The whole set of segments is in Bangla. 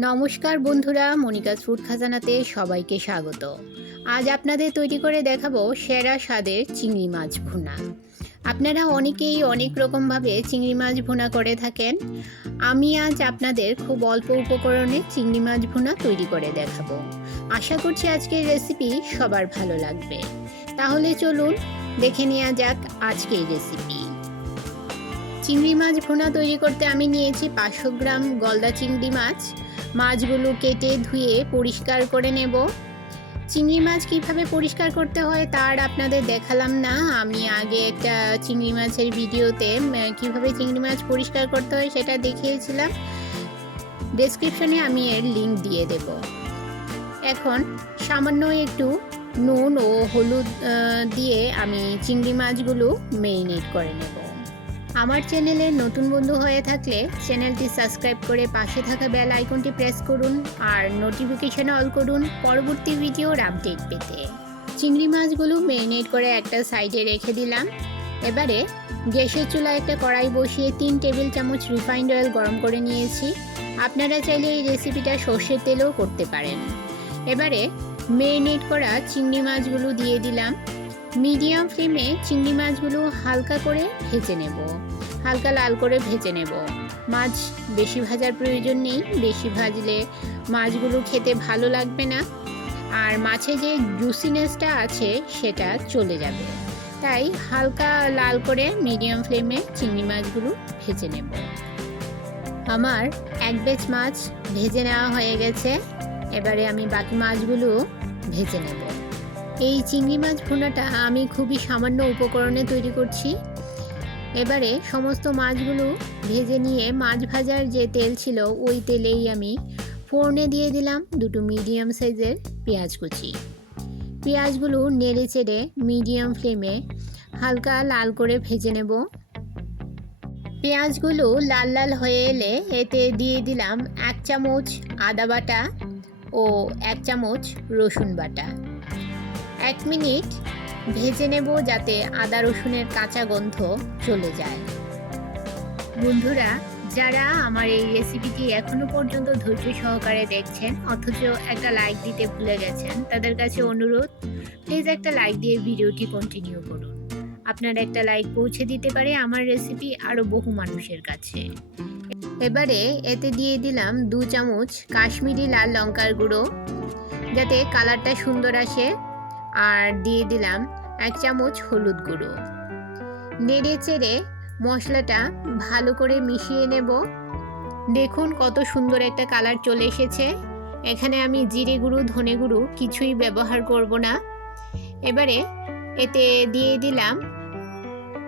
নমস্কার বন্ধুরা মনিকাস ফুড খাজানাতে সবাইকে স্বাগত। আজ আপনাদের তৈরি করে দেখাবো সেরা স্বাদের চিংড়ি মাছ ভুনা। আপনারা অনেকেই অনেক রকমভাবে চিংড়ি মাছ ভুনা করে থাকেন। আমি আজ আপনাদের খুব অল্প উপকরণে চিংড়ি মাছ ভুনা তৈরি করে দেখাবো। আশা করছি আজকের রেসিপি সবার ভালো লাগবে। তাহলে চলুন দেখে নেওয়া যাক আজকের রেসিপি। চিংড়ি মাছ ভুনা তৈরি করতে আমি নিয়েছি পাঁচশো গ্রাম গলদা চিংড়ি মাছ। মাছগুলো কেটে ধুয়ে পরিষ্কার করে নেব। চিংড়ি মাছ কীভাবে পরিষ্কার করতে হয় তার আপনাদের দেখালাম না। আমি আগে একটা চিংড়ি মাছের ভিডিওতে কীভাবে চিংড়ি মাছ পরিষ্কার করতে হয় সেটা দেখিয়েছিলাম। ডেসক্রিপশনে আমি এর লিঙ্ক দিয়ে দেব। এখন সামান্য একটু নুন ও হলুদ দিয়ে আমি চিংড়ি মাছগুলো মেরিনেট করে নেব। আমার চ্যানেলে নতুন বন্ধু হয়ে থাকলে চ্যানেলটি সাবস্ক্রাইব করে পাশে থাকা বেল আইকনটি প্রেস করুন আর নোটিফিকেশন অল করুন পরবর্তী ভিডিওর আপডেট পেতে। চিংড়ি মাছগুলো মেরিনেট করে একটা সাইডে রেখে দিলাম। এবারে গ্যাসের চুলায় একটা কড়াই বসিয়ে তিন টেবিল চামচ রিফাইন্ড অয়েল গরম করে নিয়েছি। আপনারা চাইলে এই রেসিপিটা সর্ষের তেলেও করতে পারেন। এবারে মেরিনেট করা চিংড়ি মাছগুলো দিয়ে দিলাম। মিডিয়াম ফ্লেমে চিংড়ি মাছগুলো হালকা করে ভেজে নেব। হালকা লাল করে ভেজে নেব। মাছ বেশি ভাজার প্রয়োজন নেই, বেশি ভাজলে মাছগুলো খেতে ভালো লাগবে না। আর মাছে যে জুসিনেসটা আছে, সেটা চলে যাবে। তাই হালকা লাল করে মিডিয়াম ফ্লেমে চিংড়ি মাছগুলো ভেজে নেব। আমার এক বেচ মাছ ভেজে নেওয়া হয়ে গেছে। এবারে আমি বাকি মাছগুলো ভেজে নেব। এই চিংড়ি মাছ ভুনাটা আমি খুবই সামান্য উপকরণে তৈরি করছি। এবারে সমস্ত মাছগুলো ভেজে নিয়ে মাছ ভাজার যে তেল ছিল, ওই তেলেই আমি ফোড়নে দিয়ে দিলাম দুটো মিডিয়াম সাইজের পেঁয়াজ কুচি। পেঁয়াজগুলো নেড়ে চেড়ে মিডিয়াম ফ্লেমে হালকা লাল করে ভেজে নেব। পেঁয়াজগুলো লাল লাল হয়ে এলে এতে দিয়ে দিলাম এক চামচ আদা বাটা ও এক চামচ রসুন বাটা। এক মিনিট ভেজে নেব যাতে আদা রসুনের কাঁচা গন্ধ চলে যায়। বন্ধুরা, যারা আমার এই রেসিপিটি এখনও পর্যন্ত ধৈর্য সহকারে দেখছেন, অথচ একটা লাইক দিতে ভুলে গেছেন, তাদের কাছে অনুরোধ প্লিজ একটা লাইক দিয়ে ভিডিওটি কন্টিনিউ করুন। আপনার একটা লাইক পৌঁছে দিতে পারে আমার রেসিপি আরও বহু মানুষের কাছে। এবারে এতে দিয়ে দিলাম দু চামচ কাশ্মীরি লাল লঙ্কার গুঁড়ো, যাতে কালারটা সুন্দর আসে। আর দিয়ে দিলাম এক চামচ হলুদ গুঁড়ো। নেড়ে চেড়ে মশলাটা ভালো করে মিশিয়ে নেব। দেখুন কত সুন্দর একটা কালার চলে এসেছে। এখানে আমি জিরে গুঁড়ো, ধনে গুঁড়ো কিছুই ব্যবহার করব না। এবারে এতে দিয়ে দিলাম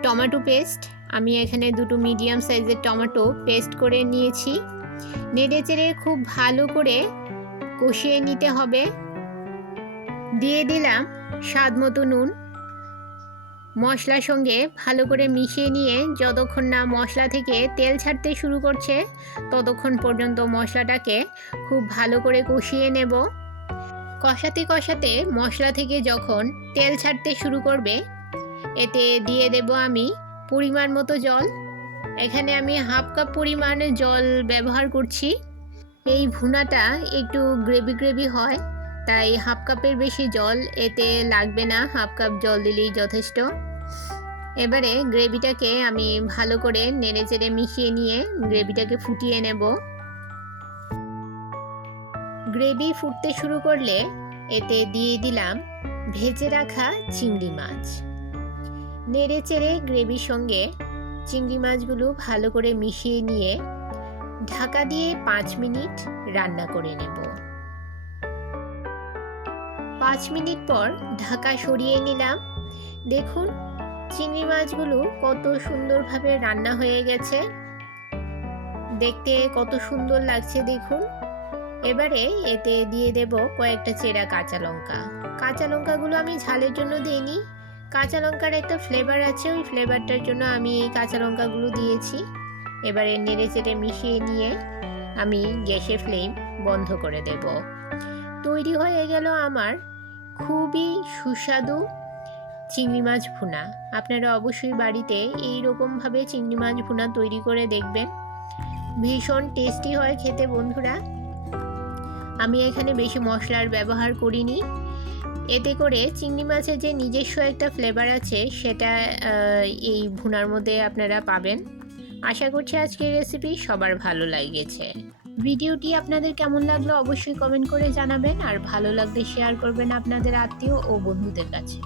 টমেটো পেস্ট। আমি এখানে দুটো মিডিয়াম সাইজের টমেটো পেস্ট করে নিয়েছি। নেড়ে চেড়ে খুব ভালো করে কষিয়ে নিতে হবে। দিয়ে দিলাম স্বাদ মতো নুন। মশলার সঙ্গে ভালো করে মিশিয়ে নিয়ে যতক্ষণ না মশলা থেকে তেল ছাড়তে শুরু করছে, ততক্ষণ পর্যন্ত মশলাটাকে খুব ভালো করে কষিয়ে নেব। কষাতে কষাতে মশলা থেকে যখন তেল ছাড়তে শুরু করবে, এতে দিয়ে দেব আমি পরিমাণ মতো জল। এখানে আমি হাফ কাপ পরিমাণে জল ব্যবহার করছি। এই ভুনাটা একটু গ্রেভি গ্রেভি হয়। তাই হাফ কাপের বেশি জল এতে লাগবে না, হাফ কাপ জল দিলেই যথেষ্ট। এবারে গ্রেভিটাকে আমি ভালো করে নেড়ে চেড়ে মিশিয়ে নিয়ে গ্রেভিটাকে ফুটিয়ে নেব। গ্রেভি ফুটতে শুরু করলে এতে দিয়ে দিলাম ভেজে রাখা চিংড়ি মাছ। নেড়ে চেড়ে গ্রেভির সঙ্গে চিংড়ি মাছগুলো ভালো করে মিশিয়ে নিয়ে ঢাকা দিয়ে পাঁচ মিনিট রান্না করে নেব। পাঁচ মিনিট পর ঢাকা সরিয়ে নিলাম। দেখুন, চিংড়ি মাছগুলো কত সুন্দরভাবে রান্না হয়ে গেছে। দেখতে কত সুন্দর লাগছে, দেখুন। এবারে এতে দিয়ে দেব কয়েকটা চেরা কাঁচা লঙ্কা। কাঁচা লঙ্কাগুলো আমি ঝালের জন্য দিইনি। কাঁচা লঙ্কার একটা ফ্লেভার আছে, ওই ফ্লেভারটার জন্য আমি এই কাঁচা লঙ্কাগুলো দিয়েছি। এবারে নেড়ে চেড়ে মিশিয়ে নিয়ে আমি গ্যাসের ফ্লেম বন্ধ করে দেব। তৈরি হয়ে গেল আমার খুবই সুস্বাদু চিংড়ি মাছ ভুনা। আপনারা অবশ্যই বাড়িতে এই রকমভাবে চিংড়ি মাছ ভুনা তৈরি করে দেখবেন। ভীষণ টেস্টি হয় খেতে বন্ধুরা। আমি এখানে বেশি মশলার ব্যবহার করিনি। এতে করে চিংড়ি মাছের যে নিজস্ব একটা ফ্লেভার আছে, সেটা এই ভুনার মধ্যে আপনারা পাবেন। আশা করছি আজকের রেসিপি সবার ভালো লাগেছে। ভিডিওটি আপনাদের কেমন লাগল অবশ্যই কমেন্ট করে জানাবেন, আর ভালো লাগলে শেয়ার করবেন আপনাদের আত্মীয় ও বন্ধুদের কাছে।